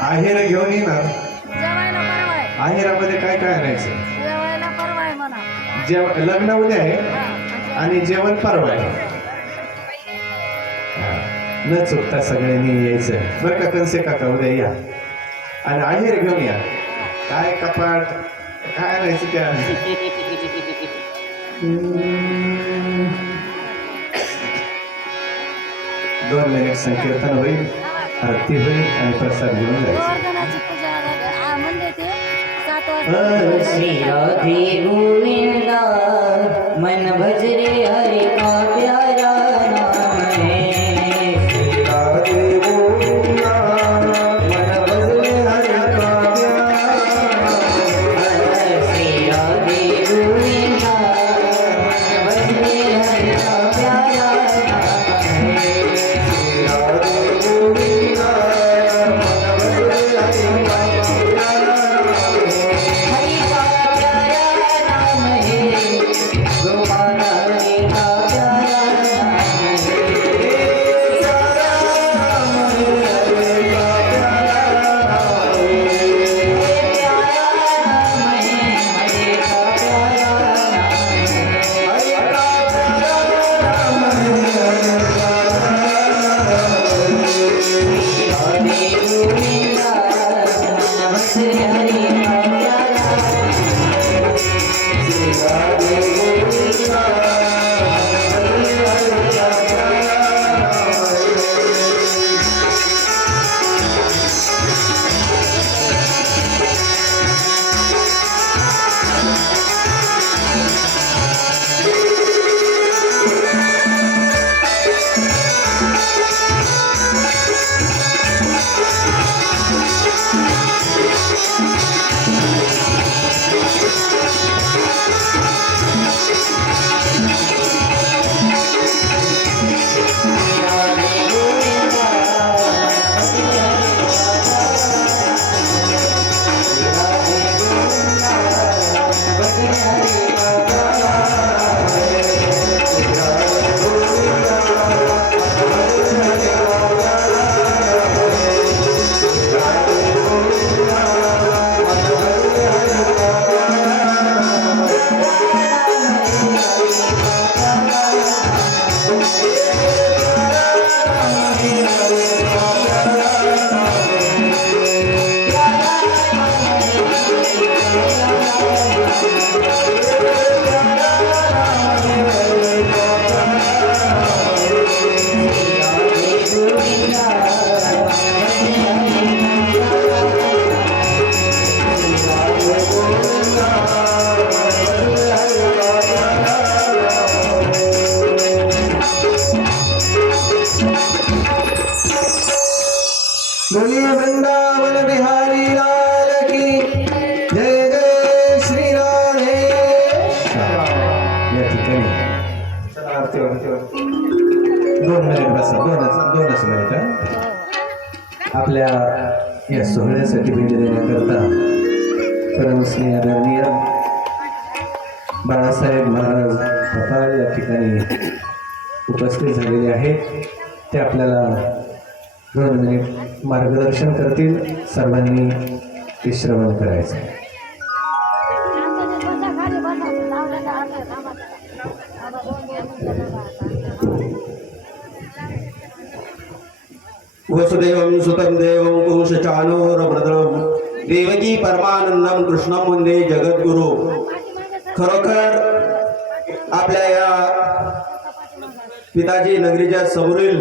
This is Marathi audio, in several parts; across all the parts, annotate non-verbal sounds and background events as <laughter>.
आहेर घेऊन येणार. आहेरामध्ये काय काय आणायचं? जेव लग्न उद्या आहे आणि जेवण परवा आहे. न चुकता सगळ्यांनी यायचं. बरं का कंसे काका उद्या या. आणि आहेर घेऊन या. काय कपाट काय आणायचं त्या. <laughs> दोन मिनिट संकीर्तन होईल. आरती होईल आणि प्रसाद घेऊन जायचं. श्री राधे गोविंदा मन भज रे हरि का आपल्या या सोहळ्यासाठी भेट देण्याकरता परमस्नेह आदरणीय बाळासाहेब महाराज पताळ या ठिकाणी उपस्थित झालेले आहेत. ते आपल्याला दोन मिनिट मार्गदर्शन करतील. सर्वांनी ते श्रवण करायचं वसुदेवं सुतं देवं पुरुषचानोरभद्रं देवकी परमानंदम कृष्णं वंदे जगद्गुरु। खरोखर आपल्या या पिताजी नगरीच्या समोरील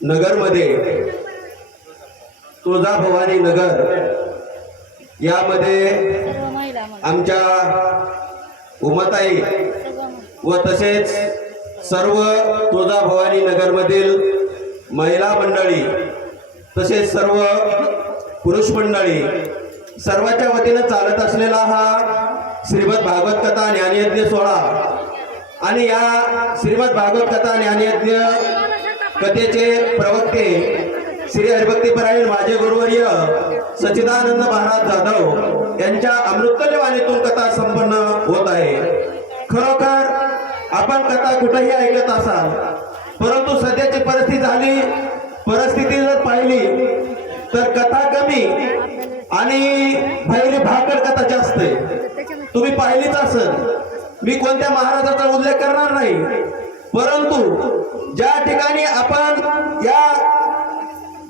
नगरमध्ये तुळजाभवानी नगर यामध्ये आमच्या उमाताई व तसेच सर्व तुळजाभवानी नगरमधील महिला मंडळी तसेच सर्व पुरुष मंडळी सर्वांच्या वतीनं चालत असलेला हा श्रीमद भागवत कथा ज्ञानयज्ञ सोहळा आणि या श्रीमद भागवत कथा ज्ञानयज्ञ कथेचे प्रवक्ते श्री हरिभक्तीपरायण माझे गुरुवर्य सचिदानंद महाराज जाधव यांच्या अमृतल्यवाणीतून कथा संपन्न होत आहे. खरोखर आपण कथा कुठेही ऐकत असाल परंतु सध्या परिस्थिती झाली परिस्थिती जर पाहिली तर कथा कमी आणि भैरी भाकड कथा जास्त आहे. तुम्ही पाहिलीच असेल. मी कोणत्या महाराजाचा उल्लेख करणार नाही. परंतु ज्या ठिकाणी आपण या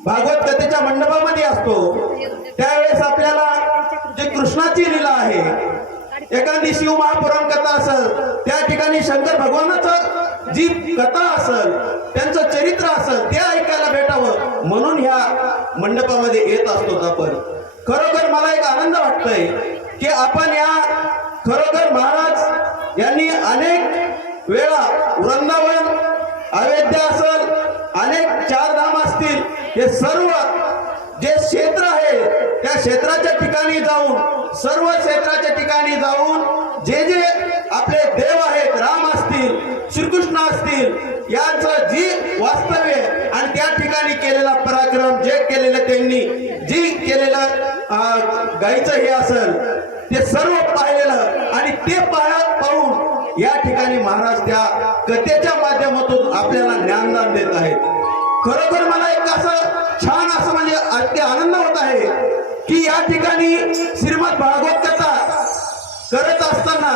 भागवत कथेच्या मंडपामध्ये असतो त्यावेळेस आपल्याला जी कृष्णाची लीला आहे एखादी शिव महापुराण कथा असेल त्या ठिकाणी शंकर भगवानाचं जी कथा असेल त्यांचं चरित्र असेल ते ऐकायला भेटावं. म्हणून ह्या मंडपामध्ये येत असतो आपण. खरोखर मला एक आनंद वाटतोय की आपण या खरोखर महाराज यांनी अनेक वेळा वृंदावन अयोध्या असेल अनेक चार धाम असतील हे सर्व जे क्षेत्र आहे त्या क्षेत्राच्या ठिकाणी जाऊन सर्व क्षेत्राच्या ठिकाणी जाऊन जे जे आपले देव आहेत राम असतील श्रीकृष्ण असतील यांचं जी वास्तव्य आणि त्या ठिकाणी केलेला पराक्रम जे केलेलं त्यांनी जी केलेलं गायचं हे असेल ते सर्व पाहिलेलं आणि ते पाहत पाहून या ठिकाणी महाराज त्या कथेच्या माध्यमातून आपल्याला ज्ञानदान देत आहेत. खरोखर मला एक असं छान असं म्हणजे अत्य आनंद होत आहे. की या ठिकाणी श्रीमद भागवत कथा करत असताना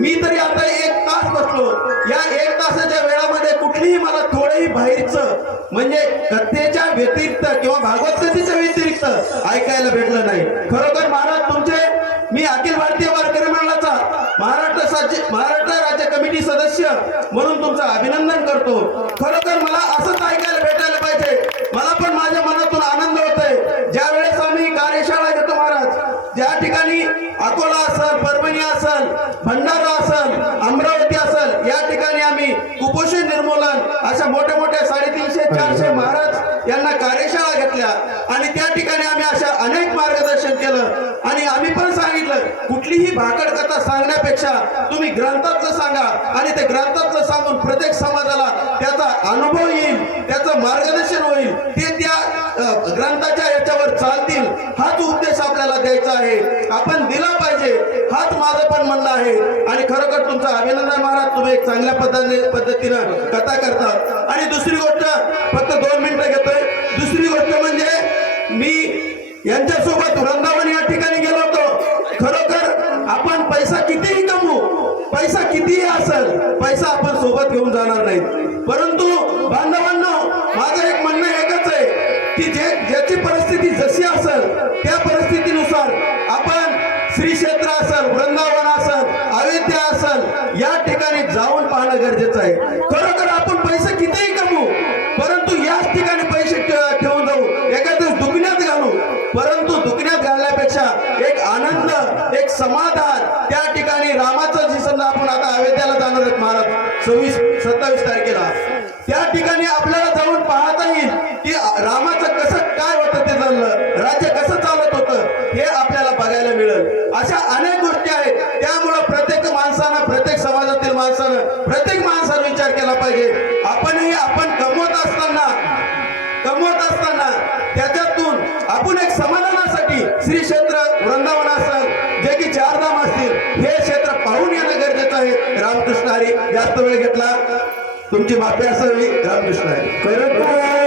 मी तरी आता एक तास बसलो. या एक तासाच्या वेळामध्ये कुठलीही मला थोडंही बाहेरचं म्हणजे कथेच्या व्यतिरिक्त किंवा भागवत कथेच्या व्यतिरिक्त ऐकायला भेटलं नाही. खरोखर महाराज तुमचे मी अखिल भारतीय वारकरी मंडळाचा महाराष्ट्र राज्य महाराष्ट्र राज्य कमिटी सदस्य म्हणून तुमचं अभिनंदन करतो. खरोखर मला असंच ऐकायला भेटायला पाहिजे मला पण माझ्या मनातून आनंद होतोय ज्या वेळेस आम्ही कार्यशाळा घेतो महाराज ज्या ठिकाणी अकोला असेल परभणी असेल भंडारा असेल अमरावती असेल या ठिकाणी आम्ही कुपोषण निर्मूलन अशा मोठ्या मोठ्या साडेतीनशे चारशे महाराज यांना कार्यशाळा घेतल्या आणि त्या ठिकाणी आम्ही अशा अनेक मार्गदर्शन केलं आणि आम्ही पण सांगितलं कुठलीही भाकड कथा सांगण्यापेक्षा तुम्ही ग्रंथातलं सांगा आणि ते ग्रंथातलं सांगून प्रत्येक समाजाला त्याचा अनुभव येईल त्याचं मार्गदर्शन होईल ते त्या ग्रंथाच्या याच्यावर चालतील हाच उद्देश आपल्याला द्यायचा आहे. आपण दिला पाहिजे हाच माझं पण म्हणणं आहे. आणि खरोखर तुमचं अभिनंदन महाराज तुम्ही एक चांगल्या पद्धतीने पद्धतीनं कथा करतात. आणि दुसरी गोष्ट फक्त दोन मिनिटं घेतोय. दुसरी गोष्ट म्हणजे मी यांच्यासोबत वृंदावन या ठिकाणी आपण पैसा कितीही कमवू पैसा कितीही असेल पैसा आपण सोबत घेऊन जाणार नाही परंतु बांधवांना माझं एक म्हणणं एकच आहे की जे ज्याची परिस्थिती जशी असेल त्या आपण एक समाधानासाठी श्री क्षेत्र वृंदावन असेल जे की चारधाम असतील हे क्षेत्र पाहून येणं गरजेचं आहे. रामकृष्ण हरी जास्त वेळ घेतला. तुमची माफी असावी रामकृष्ण हरी.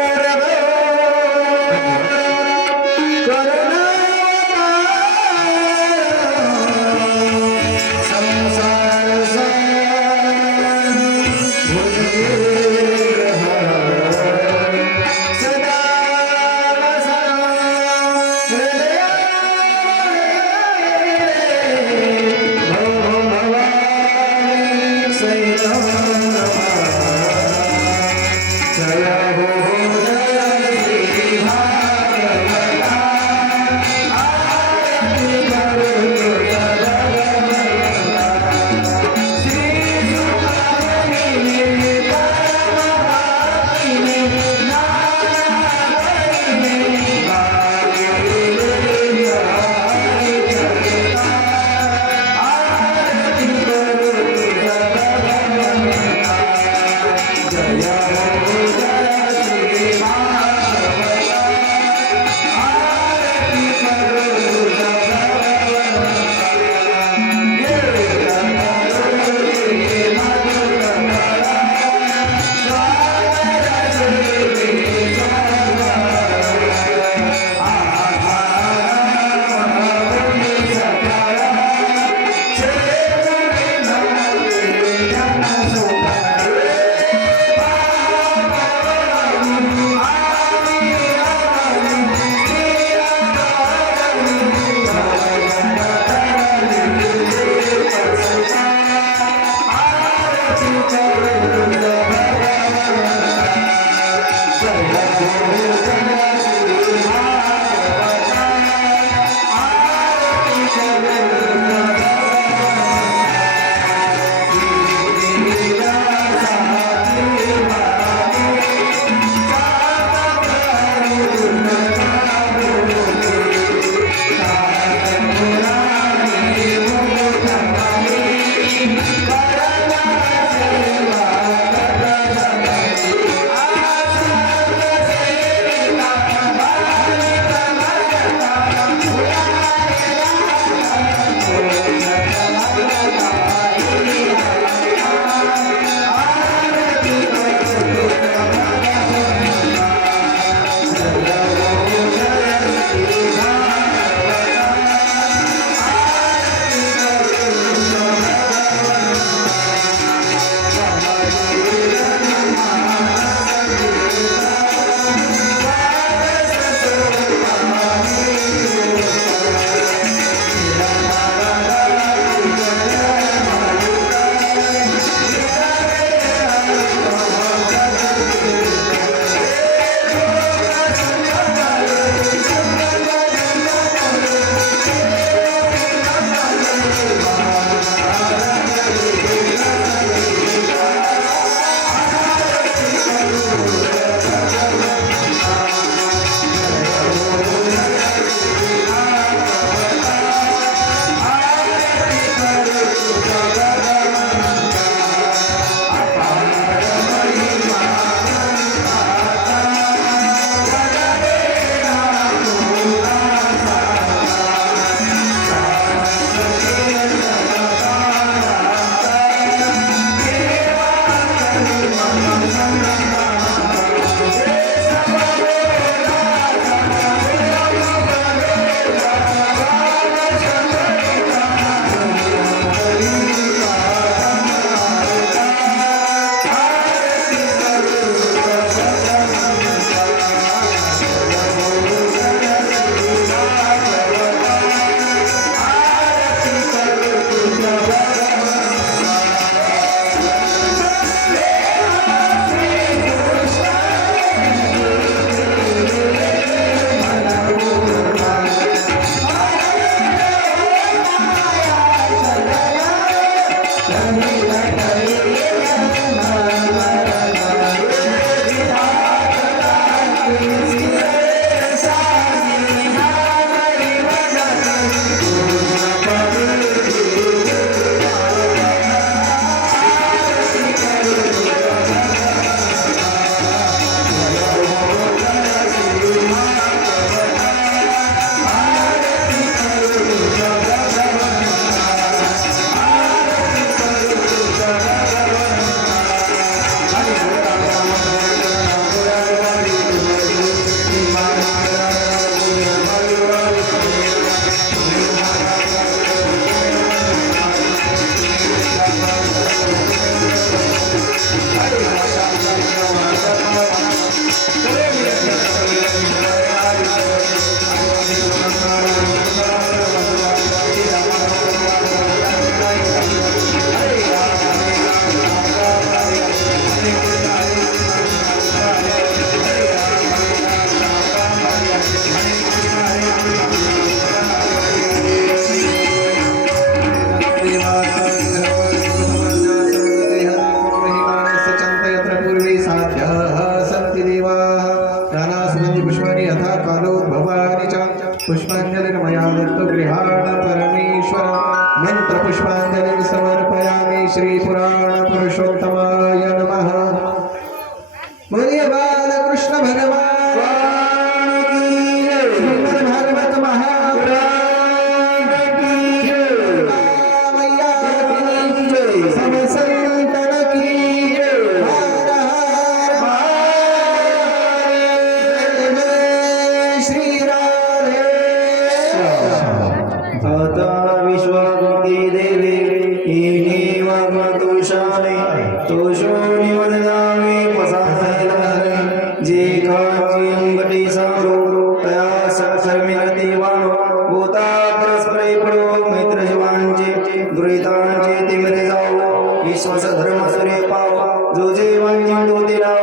धर्मसुरे पाव. जो जे वांगी तो दिला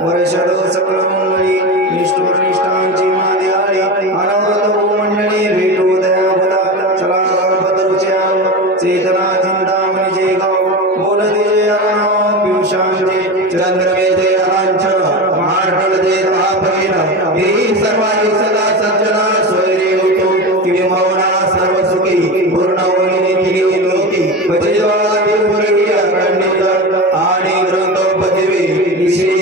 वर्षडो सकळ দিয়েছে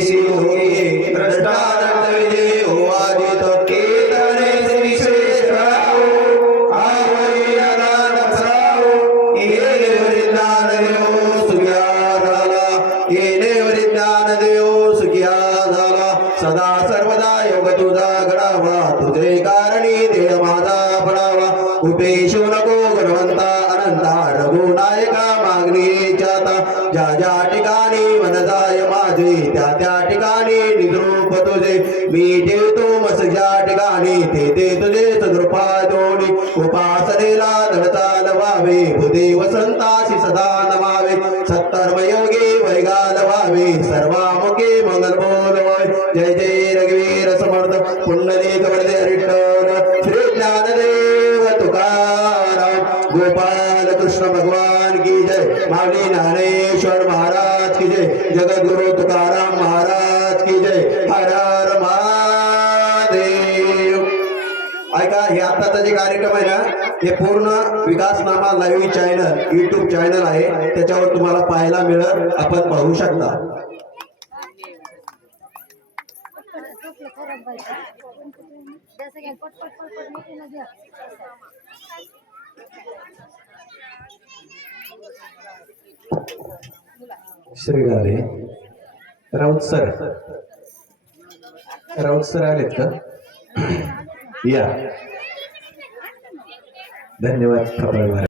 देतो मसग्या ठिकाणी ते देत देत कृपा दोनी उपासनेला धडता नवावे भूदेव संताशी सदा नमावे. सत्तर्मयोगी वैगा नवावे सर्व हे आताचा जे कार्यक्रम आहे ना हे पूर्ण विकास नामा लाईव्ह चॅनल युट्यूब चॅनल आहे. त्याच्यावर तुम्हाला पाहायला मिळत आपण पाहू शकता. श्री राऊत सर. राऊत सर आलेत का? या. धन्यवाद.